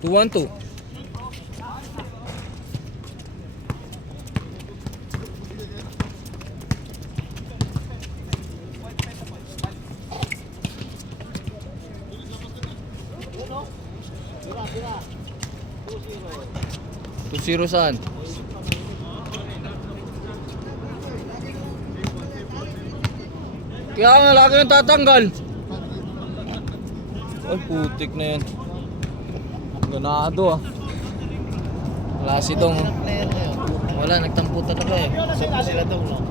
2-1-2. Zero saan? Kaya nga lagi yung tatanggal. Ay putik na yan. Ganado ah. Wala si Dong. Wala, nagtampo talaga eh. Saan po sila Dong, no?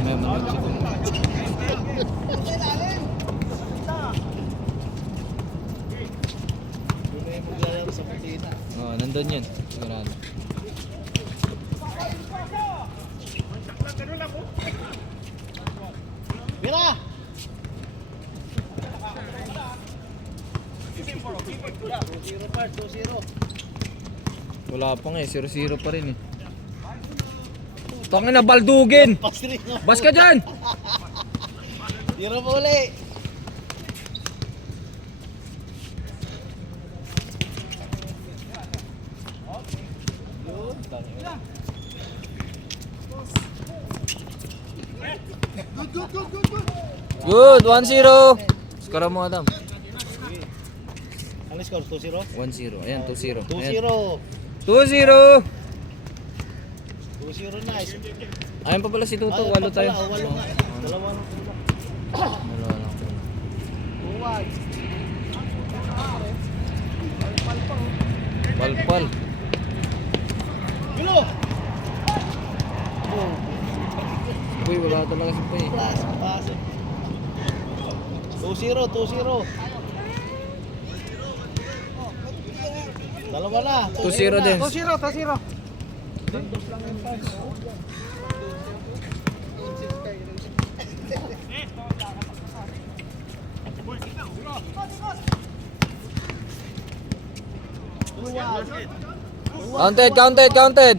May manood si Dong. Doon na yung maglalaro sa patina. Oh, nandun yun. Sigurado. Mira! Wala pa nga eh. 0-0 pa rin eh. Tangin na baldugin! Bas ka dyan! Tira mo uli! Good! 1-0! Skara mo Adam. Ano score? 2-0? 1-0. Ayan, 2-0. 2-0! 2-0! 2-0 na. Ayun pa pala si Tuto. Ay, Walo pa tayo. pala, walo nga. Dalawa ng kulang. Dalawa lang. Palpal. Bilo! Uy, wala talaga si Pay. Paso. 2-0, 2-0. Dalawa na. 2-0 din. 2-0, 2-0. Counted, counted, counted.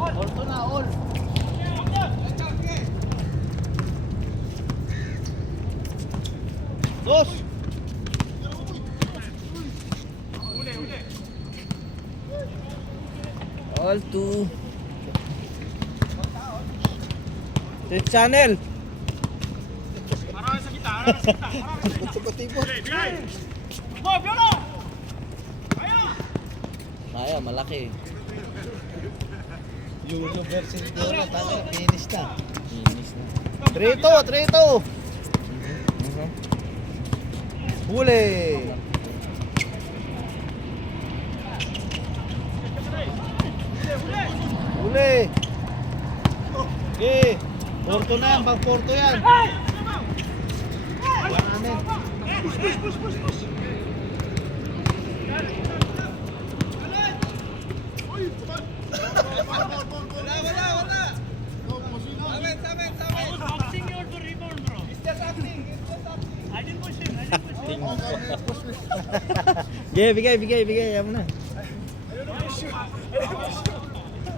All to na, all. Dos. All to the channel. Kaya, malaki. Yulo versus Dora, talaga finish na. Finish na. 3-2, 3-2. Huli. Huli. Okay. Porto na yan, bang Porto yan. Wala namin. Bigay, bigay, bigay. Ayaw mo na.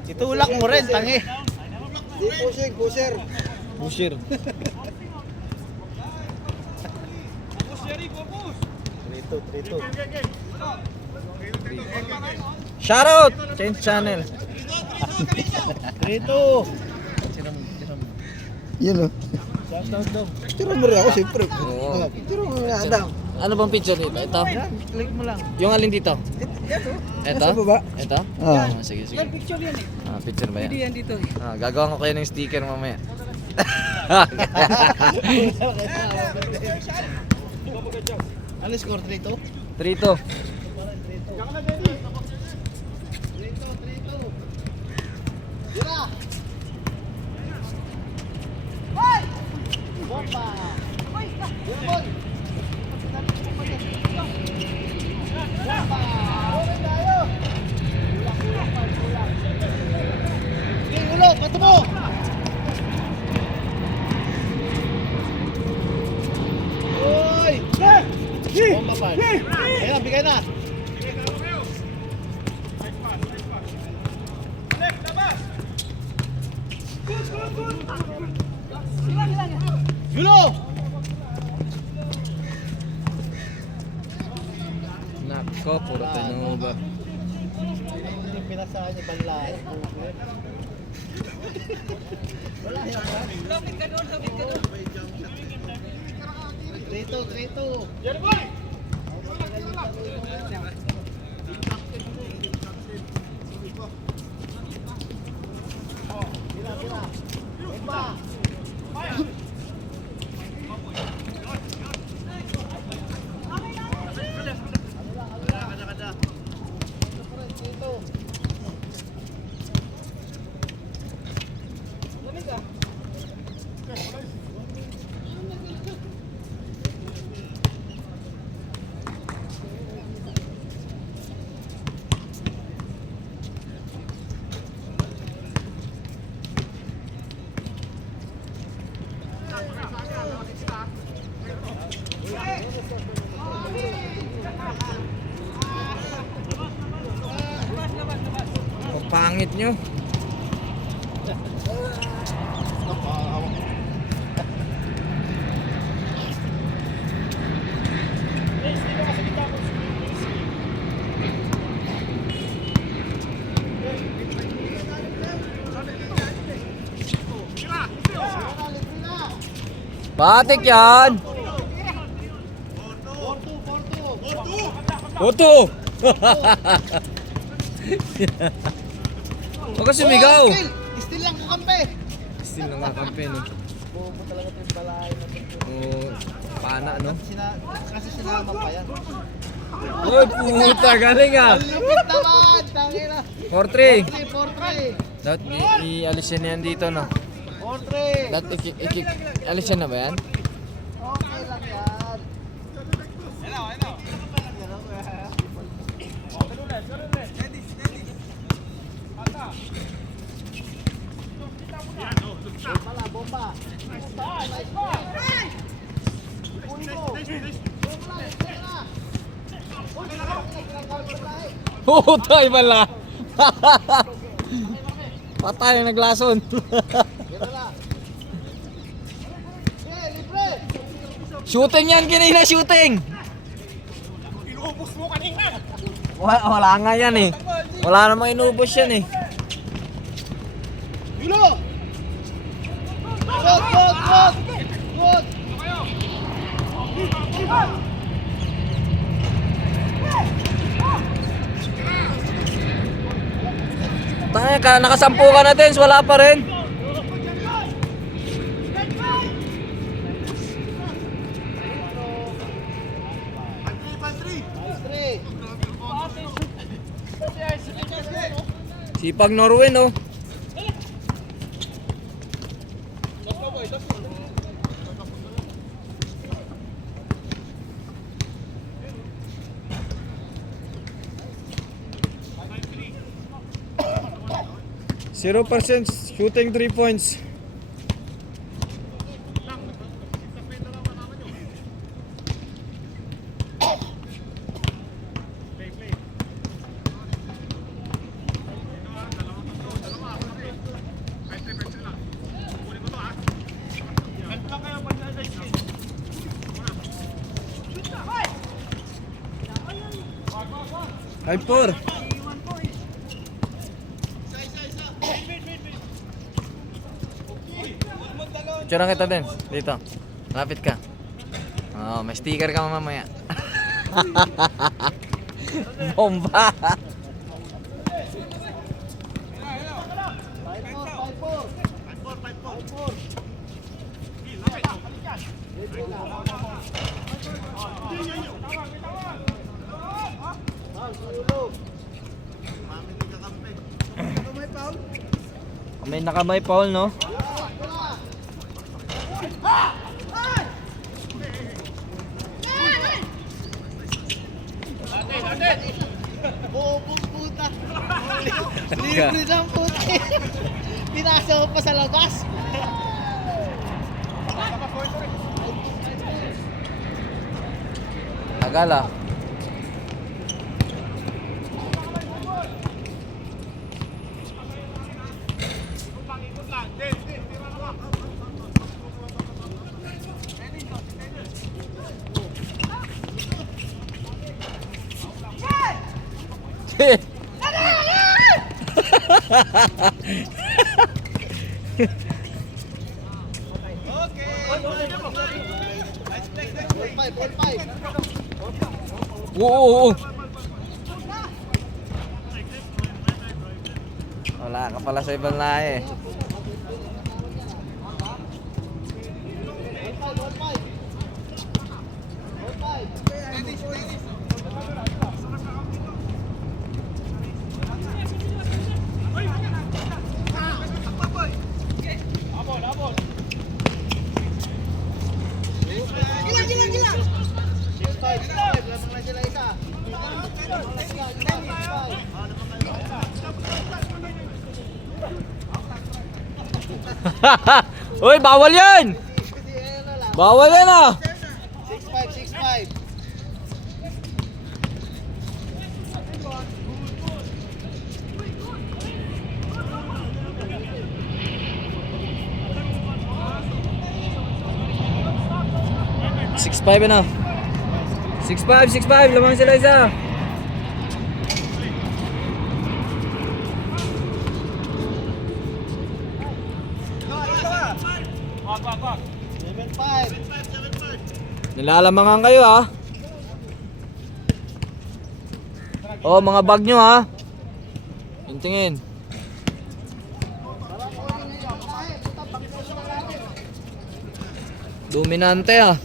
Itulak mo rin, tangi. Pusher. 3-2, 3-2. Shoutout! Change channel. 3-2. Yun o. Shoutout daw. Picture mo rin ako, siyempre. Oo. Picture mo rin Adam. Ano bang picture dito? Ito? Yan, click mo lang. Yung alin dito? Ito? Nasa baba. Ito? Ah. Sige, sige. Picture yan eh. Picture ba yan? Hindi yan dito. Gagawa ko kayo ng sticker mamaya. Ano score 3-2? 3-2. 3-2. Tira! Bomba! Bomba! Bomba! Bomba pa. Ayan, bigay na. Gulo! Nako, puro turnover. Yung pinasahan niya banlayan. Wala yan. Lapit ka doon. 3-2. Ang pangit nyo. Batik yan. Oto. Huwag ka sumigaw. Still lang kakampi. Still lang kakampi, no? Bobo talaga ito yung balayan. Oo, pana, no? Kasi sinama pa yan. Oh, puta, galing ah. Ang lupit naman! Tangina! 4-3. 4-3! Dapat i-alisin yan dito, no? 4-3! Dapat alisin na ba yan? Okay lang yan. Bomba! Putay pala. Patay ang naglason. Shooting yan kanina, shooting. Inubos mo kanina. Wala nga yan eh. Wala namang inubos yan eh. Gulo! Good! Good! Tayo ka, nakasampu ka na Tens, wala pa rin. Sipag Norway, no? Zero % shooting 3 points. High 4. Picture kita din. Dito. Lapit ka. Oh, may sticker ka mamaya. Bomba. May nakamay foul, no? Bobong puta. Libre ng puti. Pinasa mo pa sa labas. Tagal ah. Oo. Wala ka pala sa ibang lahi eh. Uy, bawal yan! Bawal yan ah! 6'5", 6'5". 6'5" na. 6'5", 6'5", lamang sila isa. Nilalamangan kayo ha. Oh, mga bag nyo ha. Tingin. Dominante ah.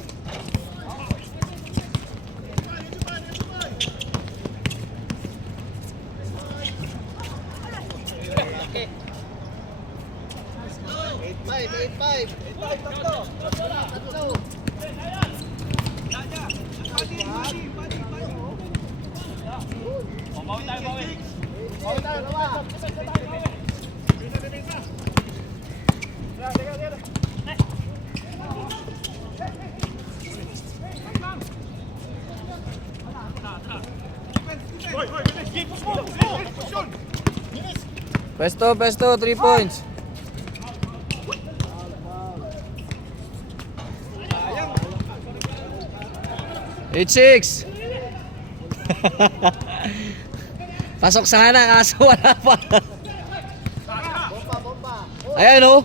Pesto, 3 points. Eight six. Pasok sana kaso wala pa. Ayan oh.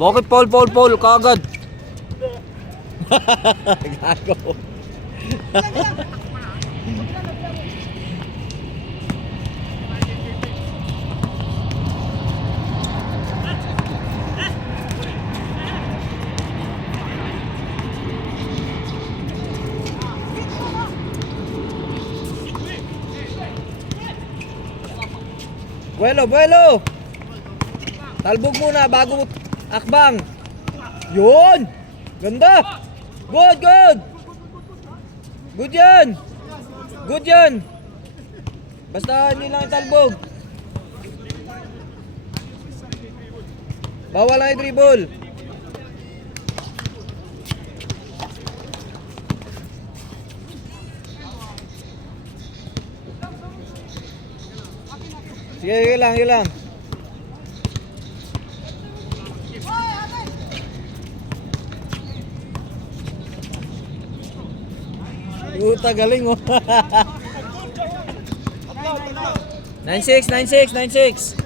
Bakit Paul kagad? Gago. Buelo. Talbog muna bago akbang. Yun. Ganda. Good. Good yan. Basta hindi lang italbog. Bawal lang i-dribble. Sige lang. Puta galing oh. 9-6.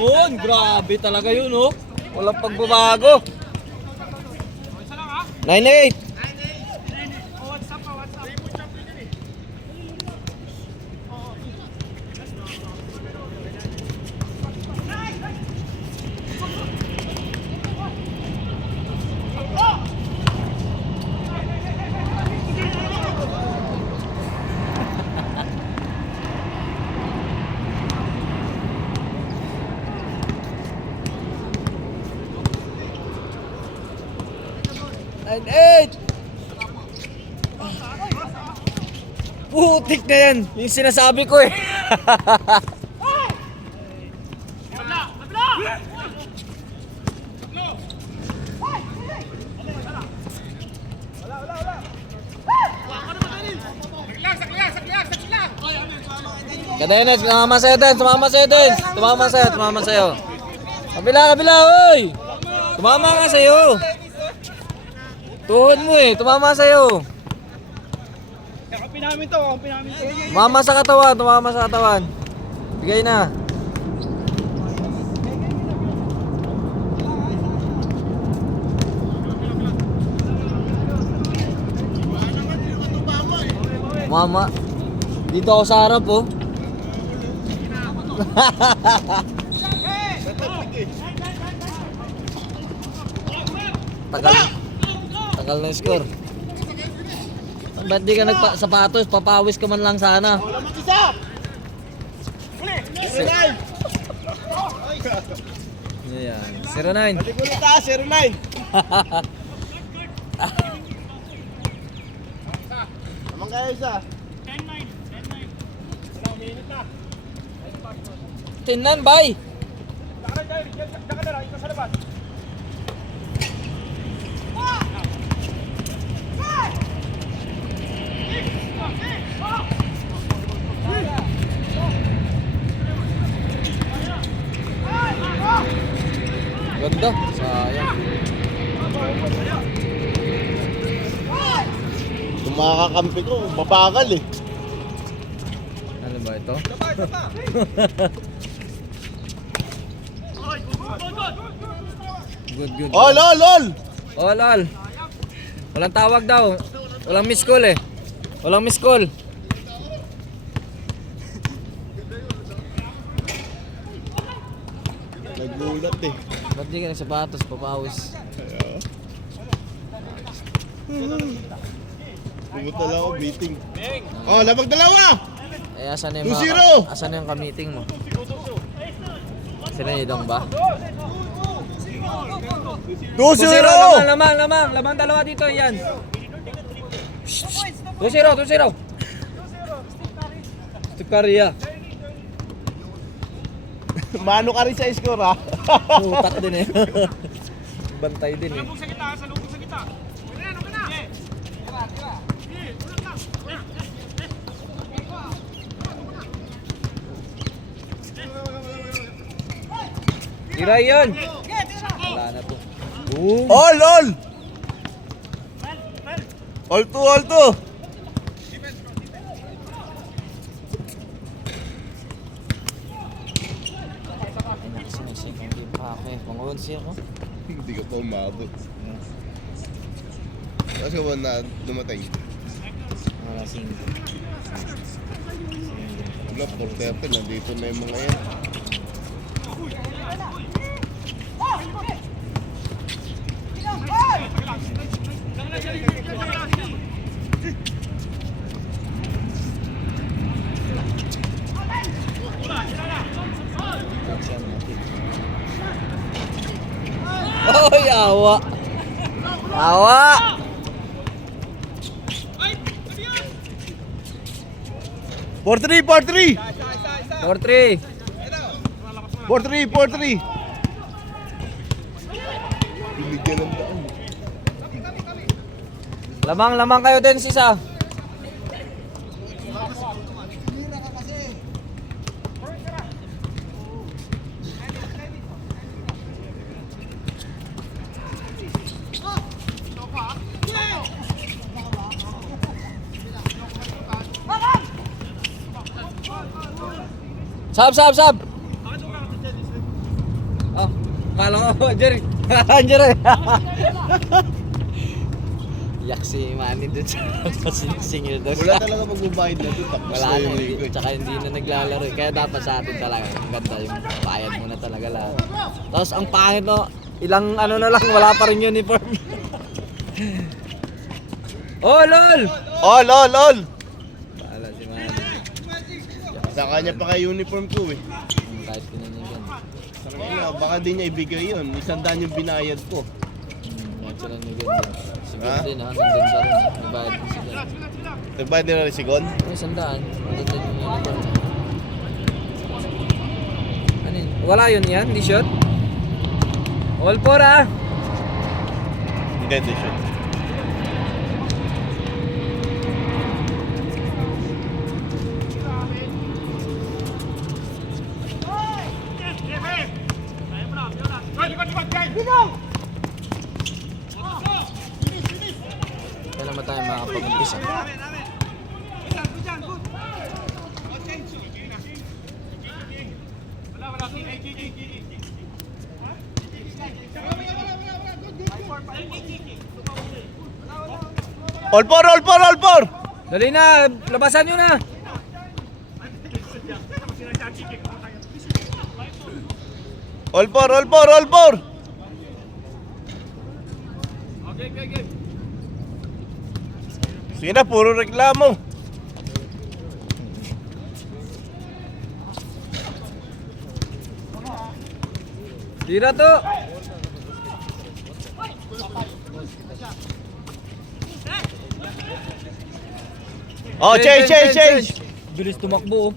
Yun, grabe talaga yun oh. Walang pagbabago. 9-8. 9-8! Putik na yan! Yung sinasabi ko eh! Kadenes, tumama sa'yo, Dens! Tumama sa'yo, Dens! Tumama sa'yo! Kabila, oy! Tumama nga sa'yo! Tuhod mo eh, tumama sa'yo! Kampi namin to. Tumama sa katawan! Bigay na! Mama, dito ako sa harap oh. Tagal na yung score. Ba't di ka nagsapatos? Papawis ka man lang sana. Yan. 0-9. Pati ko na taas, 0-9. Naman kayo isa. 10-9, bye! Ganda, sayang. Yung mga kakampi ko, babagal eh. Ano ba ito? Good. Oh, lol! Oh, lol. Walang tawag daw. Walang miss call eh. Walang miss call. Nagulat eh. Ba't di ka nagsapatos? Papawis. Pumunta lang ako, meeting. Oh, labag dalawa! Eh, asan yung 2-0. asan yung ka-meeting mo? Sino yung idong ba? 2-0! Lamang dalawa dito, yan. 2-0. Tukaria. Mano ka rin sa score ha? Utak din eh. Bantay din eh. Tira yun! Wala na to. Oh, lol! All two! Sinasing game pa ako eh. Pang-11 ako. Hindi ka pa umabot. Kasi ka ba na dumatay? Wala sing. Wala, 4:30, nandito na yung mga yan. Oy, awa! 4-3! 4-3! 4-3! Binigyan ng daan. Lamang kayo din, sisa. Sab! Oh, kala ko, Jerry. Jerry. Yak si Manny dun sa singil doon. Wala talaga magbabayad na doon. Tapos Wala na na, yung ligo. tsaka hindi na naglalaro. Kaya dapat sa atin talaga. Ang ganda yung bayad mo na talaga lahat. Tapos ang pangit no, ilang ano na lang, wala pa rin uniform. Oh, lol! Oh, lol! Bahala si Manny. Sa kanya pa kay uniform ko eh. Kahit pinanyagan. Sa kanya, baka di niya ibigay yun. 100 yung binayad ko. sila ni Gon. Si Gon Ha? din ha, nandun pa rin. Nagbayad din si Gon. Nagbayad nila rin si Gon? Ay, 100. Maganda yung uniform. Ano yun? Wala yun yan? Hindi shot? All 4 ah! Hindi, hindi siya. Kaya naman tayo makapag-umpisa. All four, all four, all four! Dali na! Labasan nyo na! All four, all four, all four! Sige na, puro reklamo. Tira to! Oh, change! Bilis tumakbo oh.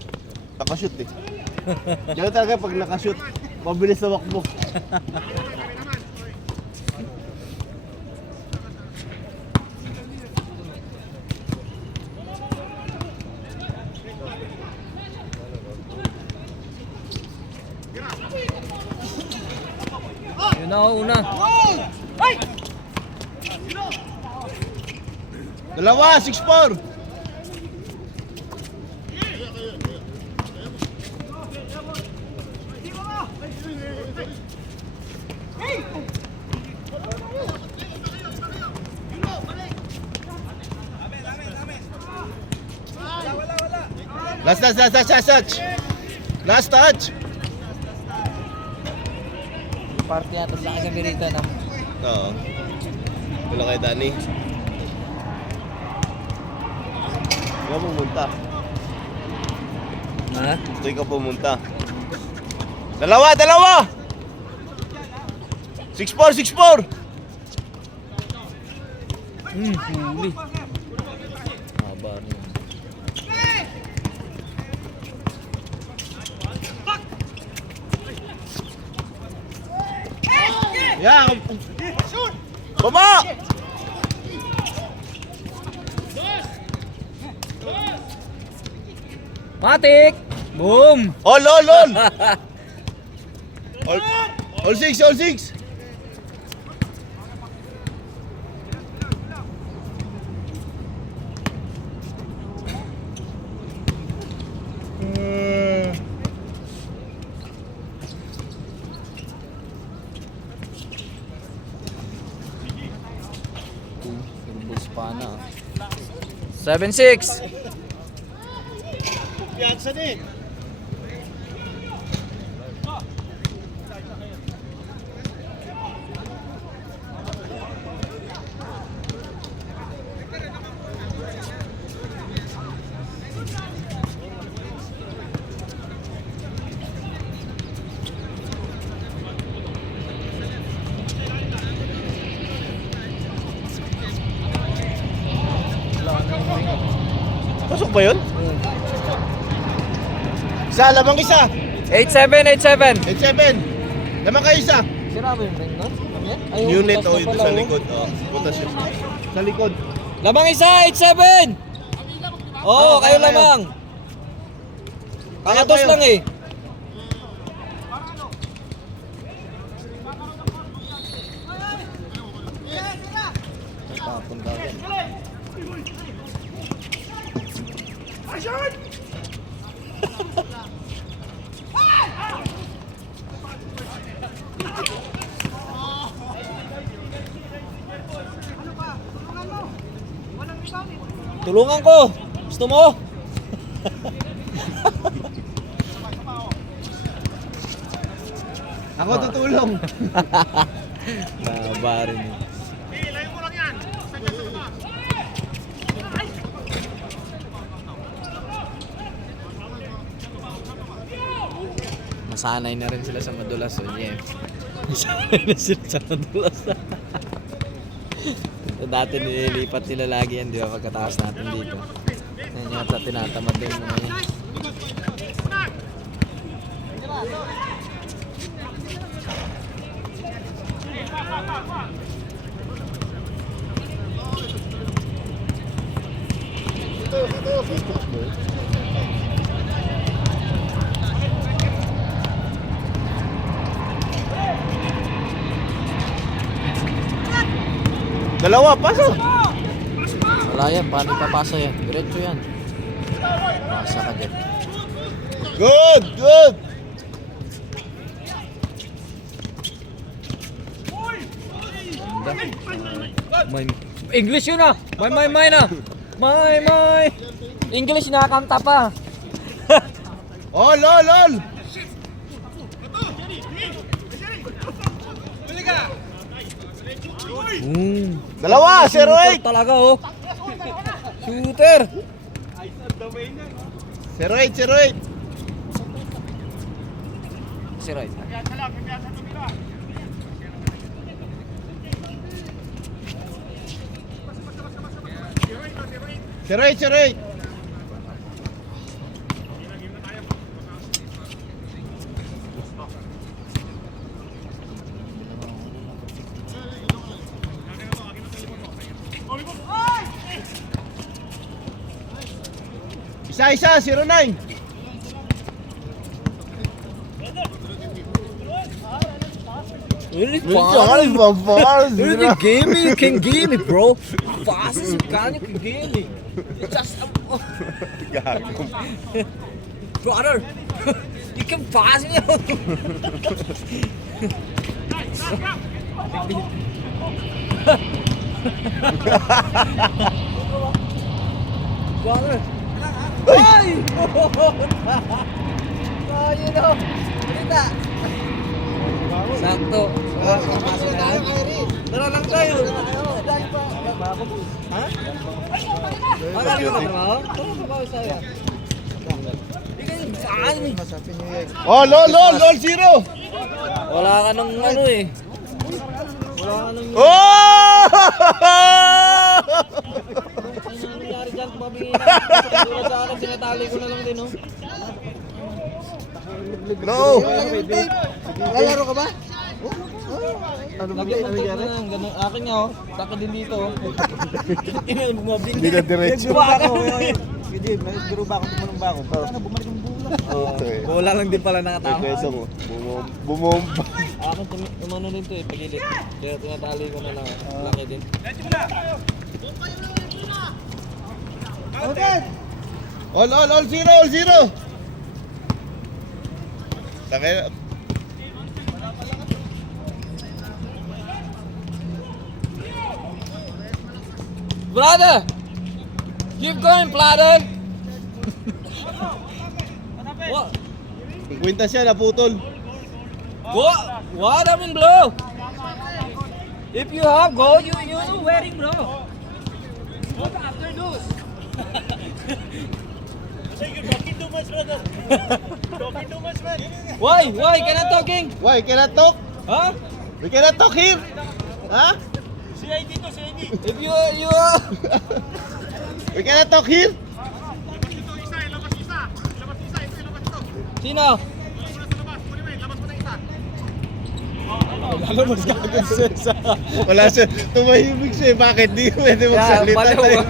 Nakashoot eh. Diyan talaga pag nakashoot, mabilis na wakbo. Yun na oh, una. Dalawa, 6-4. Last touch. Last touch. Party yata sa akin rito na. Oo. Wala kay Danny. Ikaw pumunta. Ha? Gusto ikaw pumunta. Dalawa! 6-4! Huli. Haba niya. Yan! Baba! Matik! Boom! All! All 6! Turbos pa na. 7-6! Piyansa din. Pasok ba yun? Isa, lamang isa. 8-7! 8-7. Lamang kayo isa. Sira ba yung ring nun? Ano yan? Ay, Unit butas o na ito pala, sa oh. likod. Oh, butas yun. Sa likod. Lamang isa! 8-7! Oo, kayo kayo. lamang. Pangatos kayo. lang eh. Tapon ka agad. Tulungan ko! Gusto mo? Ako tutulong. Naba rin eh. Nasanay na rin sila sa madulas. So, yeah. Nasanay na sila sa madulas. Dati nililipat sila lagi yan, di ba? Pagkatapos natin dito. Yan yata tinatamad din mo ngayon. Dalawa, pasok! Wala yan, paano ipapasa yan? Diretso yan. Pasa ka dyan. Good! Good! May English yun ah! May na! May! English nakakanta pa! Oh, lol! Dalawa, 0-8! Talaga oh! Shooter! 0-8! Si right. Siroy! Isa, 09! Really Zero. give me, you can give me, bro. Fast as you can give me. It's just, Gago. brother, you can pass me. Brother. Ay! Tayo na. Kita. Sakto. Tara lang tayo. Ha? Magaling ka trabaho? Tara trabaho sa'yo. Saan? Oh, lol, 0! Wala ka nang ano eh. Wala ka nang... Oh! Ano nangyari dyan? Pabingin na. Sa akin, sinatali ko na lang din oh. No! Lalaro ka ba? Lagi mo tape na lang. Ganun. Akin nga oh. Taka din dito oh. Hindi na diretso. Hindi, nagbiro ba ako tumunong ba ako? Ano, bumalik yung bola. Bola lang din pala May nakatama. kwesa mo. Bumomba. Akin tumano din to eh. Pagilit. Kaya tinatali ko na lang. Laki din. All 0! Takay. Brother! Keep going, brother! What? Ang kwenta siya, naputol. What happened, bro? If you have go, you wearing, bro. Look after those. Talking too much, brother. Talking too much, man. Why? Cannot talking? Why, cannot talk? Huh? We cannot talk here. Ha? CID to, CID. If you We cannot talk here. Sino? Wala siya. Tumahimik siya. Bakit? Di pwede magsalita baliw. tayo.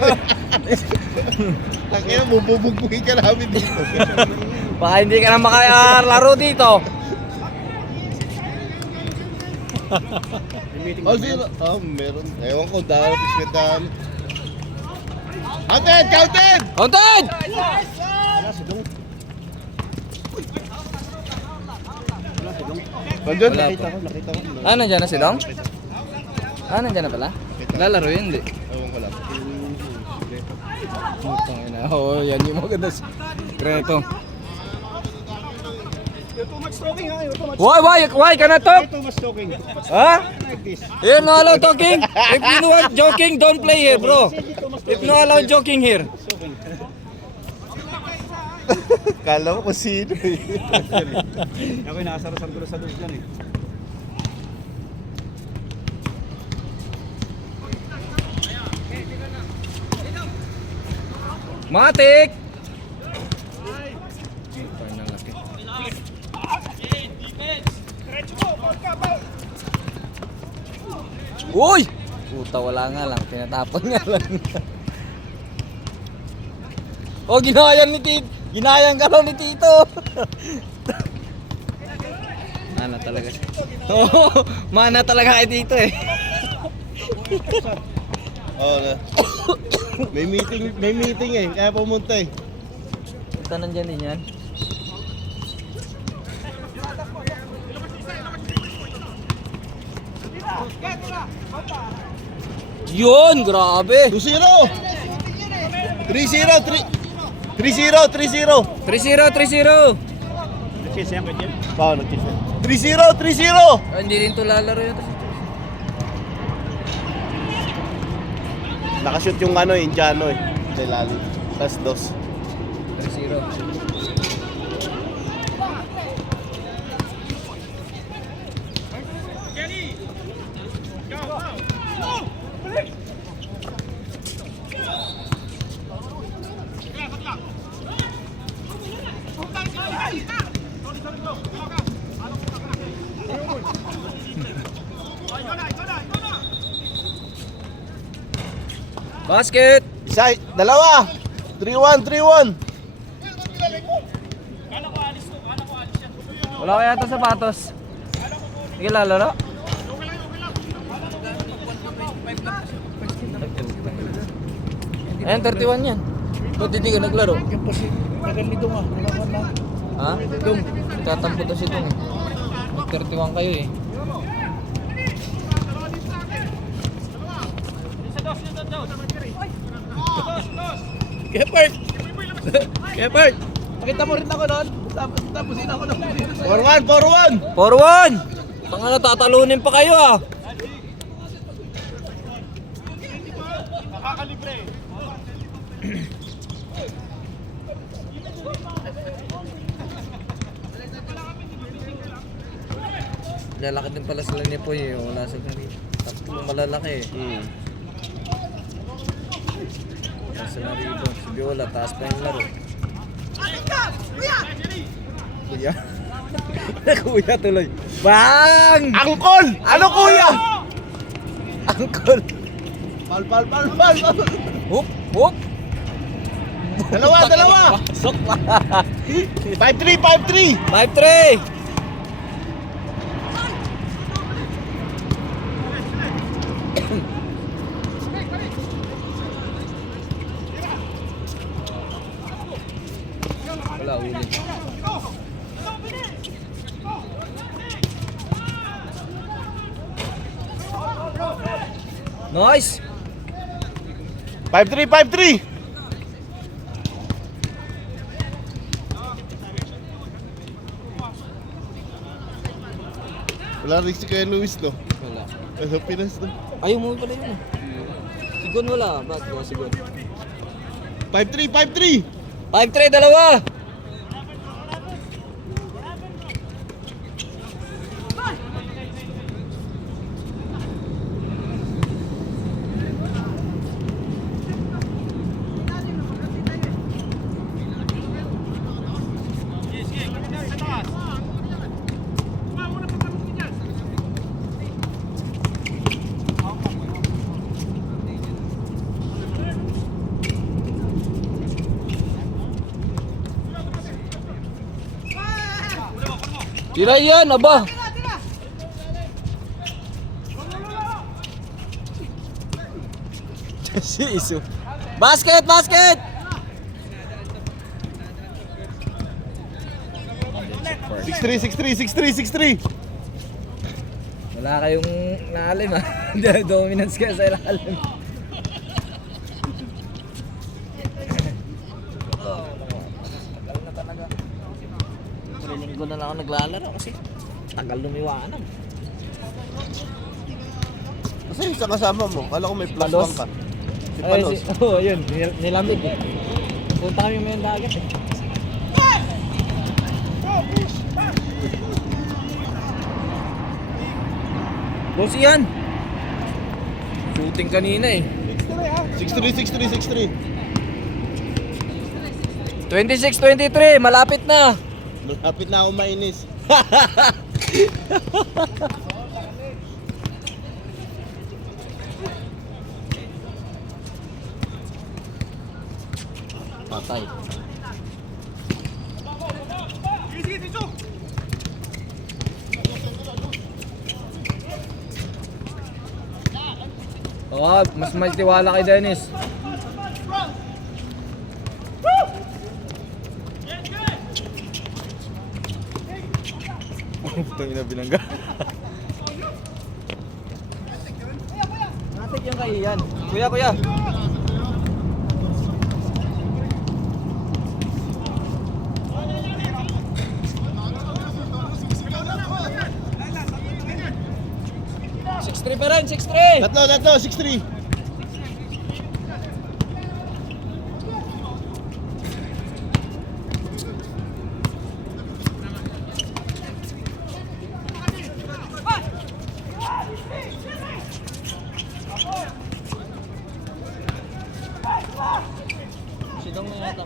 Takina, bubugbugin ka namin dito. Baka hindi ka na makalaro dito. Oh, 0. Oh, meron. Ewan ko, dahil pismetan. Counted! Counted! Counted! Nandun, Wala nakita pa. ko. Ah, nandyan na si Dong? Ah, nandyan na pala? Lalaro yun, di? Ewan ko lang. Putang ina. Oo, yan yung maganda si Kreto. You're too much talking, ha? You're too much. Why cannot talk? Too much talking. Huh? Like this. You're not allowed talking. If you know what joking, don't play here, bro. If no allowed joking here. Kala mo kung sino eh. Ako yung nakasarasan ko na sa doon dyan eh. Matik! Final laki. Uy! Puta, wala nga lang. Pinatapon nga lang. Oh, ginayang ni Tito. Ginayang ka ni Tito. Mana talaga siya. Oo, mana talaga kay Tito eh. Oo na. May meeting eh, kaya pumunta eh. Punta nandyan din yan. Yun, grabe. 2-0! 3-0! 3-0! 3-0! 3-0, 3-0. Oo, nag-chase. 3-0! 3-0! Ah, hindi rin to lalaro yun. Nakashoot yung ano, Indiano eh. Sa ilalim. Tas 2. 3-0. Basket! Isa, dalawa! 3-1, 3-1! Wala kaya ito sapatos. Sige lalaro. Ayan, 31 yan. Ba't hindi ka naglaro? Yung pasi, nagalito nga. Nalaman na. Ha? Dong. Tatampo to si Dong eh. 31 kayo eh. Kepard! Kepard! Pakita mo rin ako noon. Tapusin ako ng 4-1, 4-1! 4-1! Tanga na, tatalunin pa kayo ah. Lalaki din pala sila ni Poy eh. Wala sa gari. Tatlong malalaki eh. Nasa na rito. Si Viola, taas pa yung laro. Kuya? Kuya tuloy. Bang! Angkol! Ano kuya? Angkol! Pal! Hup! Hup! Dalawa, dalawa! Pasok pa! 5-3, 5-3! 5-3! Wala, ulit. Nice! 5-3, 5-3! Wala rin si Kuya Luis, no? Wala. Sa Pinas, no? Ayaw mo pala yun eh. Sigon wala. Ba't ba sigon? 5-3, 5-3! 5-3, dalawa! Tira yan, aba! Si Isu. Basket! Basket! 6-3, 6-3, 6-3, 6-3! Wala kayong naalim ha. Dominance ka sa ilalim. Tagal na talaga. Linggo na lang ako naglalaro kasi tagal lumiwanag. Kasi isa kasama mo, kala ko may plus Palos? 1 ka. Si Ay, Palos. Oo, yun. Nilamig eh. Punta kami may dagat eh. Boss yan! Shooting kanina eh. 6-3, 6-3, 6-3. 26-23, malapit na. Malapit na ako mainis. Patay. Oh, mas may tiwala kay Dennis. Putang ina binangga. Natik yung kay Ian. Kuya, kuya. Pa rin, 6-3. Tatlo, 6-3. Sidong na yata.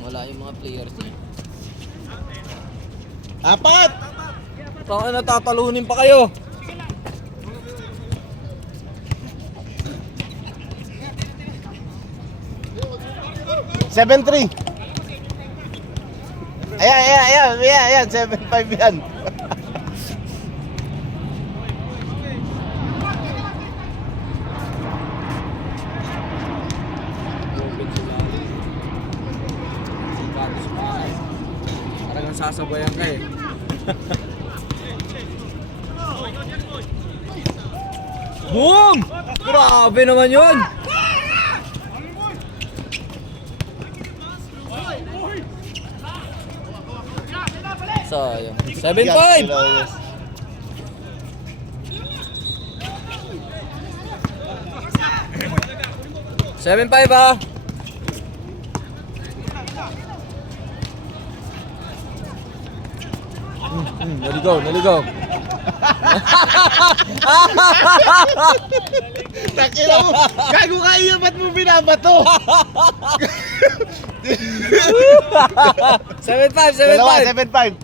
Wala yung mga players niya. Apat! Baka natatalunin pa kayo. Seven, 3. Ayan. 7-5 yan. Talagang sasabayan ka eh. Boom! Grabe naman yun! Sayang. 7-5! 7-5 ah! Naligaw. Nakila mo, gago ka iyo, ba't mo binabato? 7-5, 7-5! 7-5.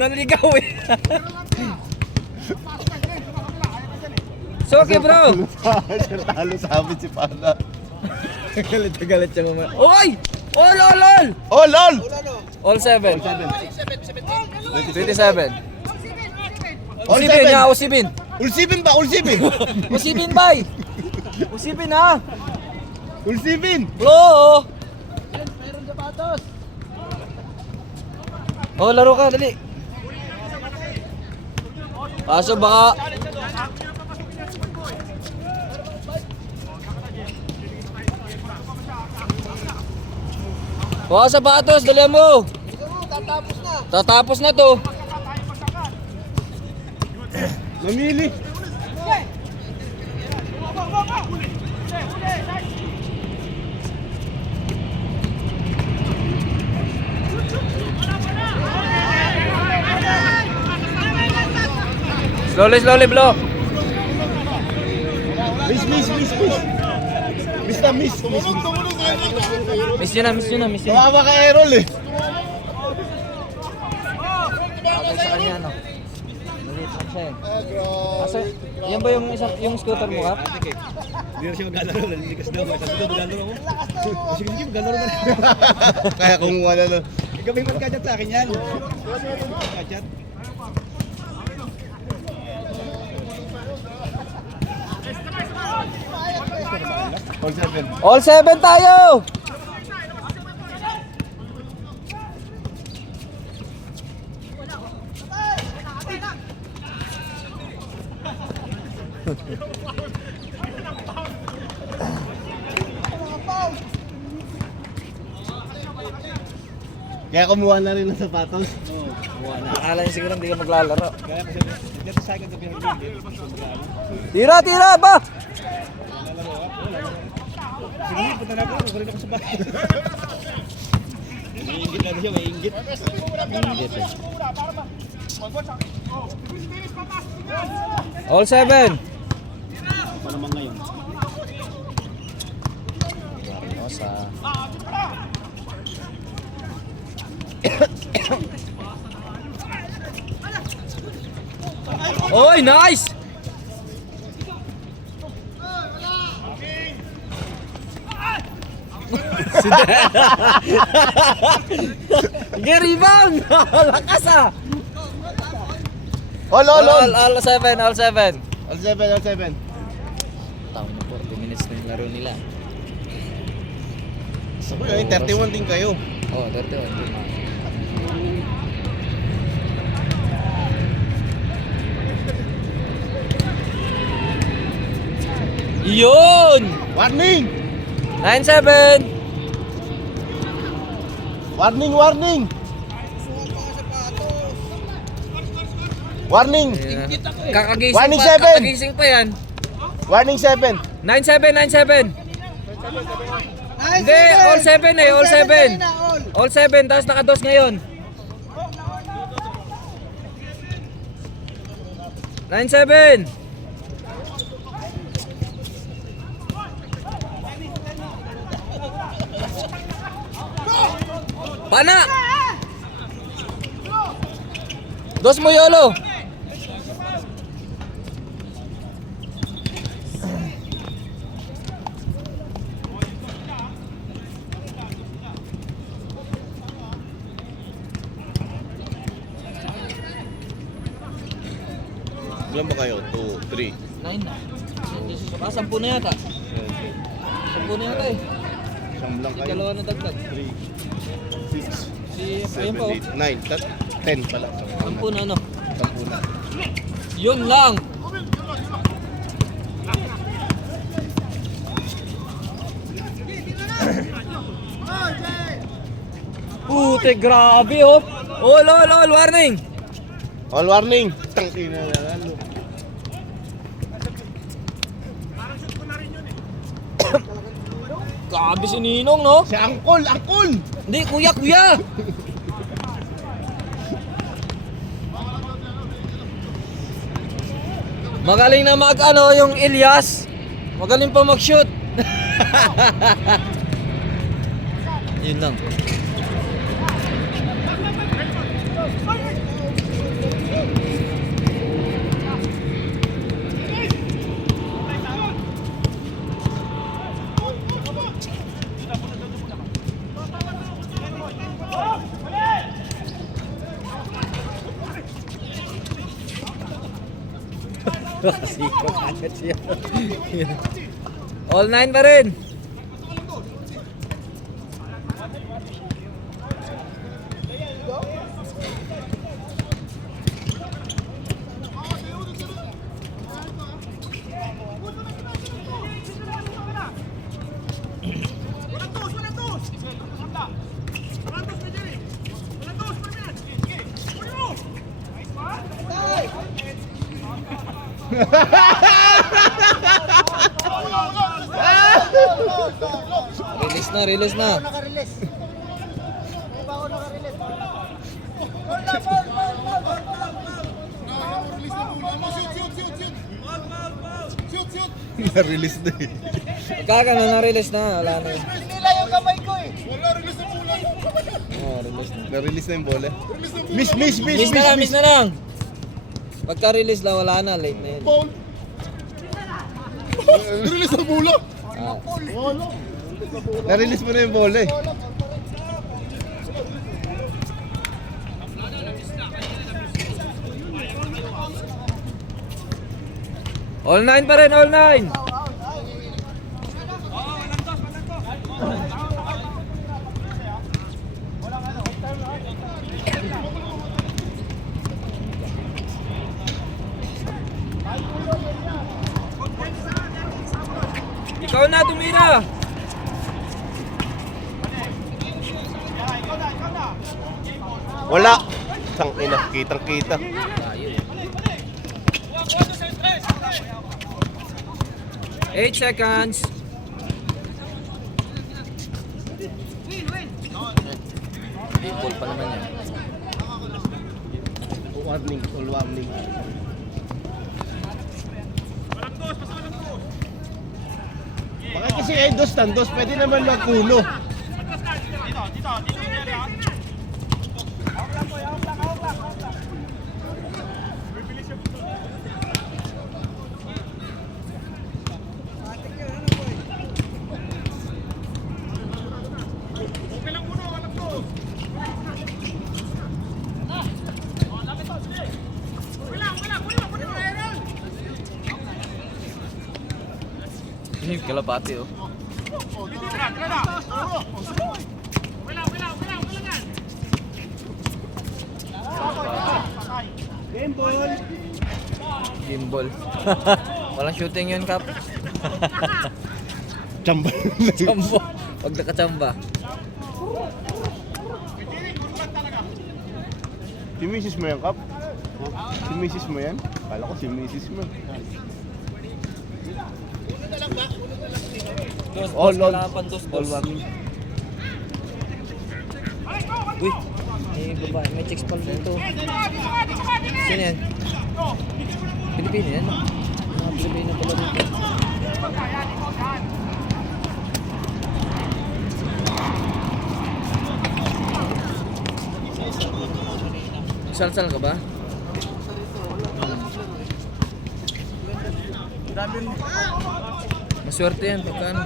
Naligaw eh. So okay bro. Talo sa amin si Pana. Galit na galit siya mamaya. Oy! All! Oh, lol! All 7. 27. All Usibin 7. ha, usibin. Ulsibin ba? Ulsibin! Usibin bay. Usibin ha. Ulsibin! Bro! Oh, laro ka, dali. Kaso baka... Baka sapatos, dali mo. Tatapos na to. Namili! Slowly, blow. Miss! Miss nyo na. Kawawa ka Errol eh. Bagay sa kanya, no? Maliit lang siya eh. Asa, yan ba yung scooter mo, Kap? Hindi na siya maglalaro, nalilikas daw. Sabi ko, maglalaro ako. Sige, maglalaro na. Kaya kumuha na no. Ikaw may magkachat sa akin yan. Magkachat. All 7. All 7 tayo! Kaya kumuha na rin ng sapatos. Akala niya siguro hindi ka maglalaro. Kaya kasi, dito sa akin, gabi ang Tira ba? Sige, punta na ako. Magaling ako sa bahay. May inggit na siya, may inggit. Inggit eh. All 7. pa naman ngayon. Barbosa. Oy, nice! Sige, rebound! Lakas ah! All. All 7, all 7. All 7. Taon na 40 minutes na yung laro nila. So, 31 din kayo. Oh, 31 din na. Yun! Warning! 9-7! Warning! Warning! Kakagising Warning, pa, 7. kakagising pa yan. Warning 7! 9-7. Hindi, all 7 eh, all 7. All 7, tapos naka-dos ngayon. 9-7. Pana! Dos mo, Yolo! Ilan ba kayo? 2, 3. 9 na. 10 na yata. 10 na yata eh. Siyam lang kayo. Dalawa na dagdag. 3, 6, Si, ayun 7, po. 8, 9, 10 pala. 10 na ano. 10 na. Yun lang. Pute, grabe oh. All, warning. All warning! Tangina na lalo. Grabe si Ninong no. Si Angkol! Hindi, kuya. Magaling na mag-ano yung Elias. Magaling pa mag-shoot. Yun lang. Sikot agad siya. All 9 pa rin. Release na. Naka-release. May bago naka-release. Na-release na eh. Magkaka na-release na. Wala na. Nila yung kamay ko eh. Oh, release na. Na-release na yung bola. Miss Miss na lang. Pagka-release na, wala na. Late na yun. Na-release na bola. Ah. Na-release mo na yung bola eh. All 9 pa rin, all 9. Ikaw na tumira. Wala. Sang ina, kitang-kita. 8 seconds. Equal pa naman yan. Warning, all warning. hay dos tandos, pwede naman magkulo. Ini kalapati oh. Game ball. Gimbal. Walang shooting yun, Kap. Chamba. Chambo. Pag nakachamba. Si Mrs. mo yan, Kap? Si Mrs. mo yan? Kala ko si Mrs. mo. Dos, All on. kailangan pang dos, All dos. one. Uy, may babae, may chicks pala dito. Sino yan? Pilipino yan? Mga Pilipino pala dito. Salsal ka ba? Maswerte yan pagka ano.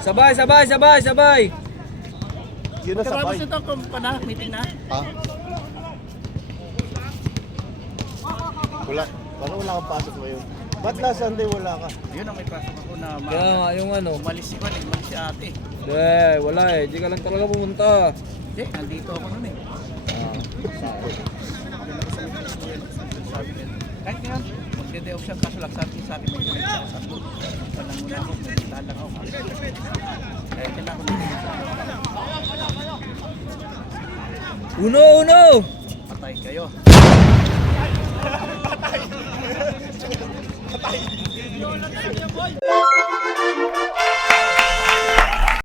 Sabay, sabay, sabay, sabay! Yun na sabay. Tapos ito kung pa na, meeting na. Ha? Wala. Parang wala kang pasok ngayon. Ba't last Sunday wala ka? Yun ang may pasok ako na Kaya nga, yung ano. umalis si Juan, umalis si ate. Wala eh. Di ka lang talaga pumunta. Hindi, nandito ako nun eh. Kahit ngayon, magde-day off siya, kaso lang sa akin may ganito. Sabi ko, walang muna ako, nagtahan lang ako. Kaya kailangan ko Uno, uno! patay kayo. Patay!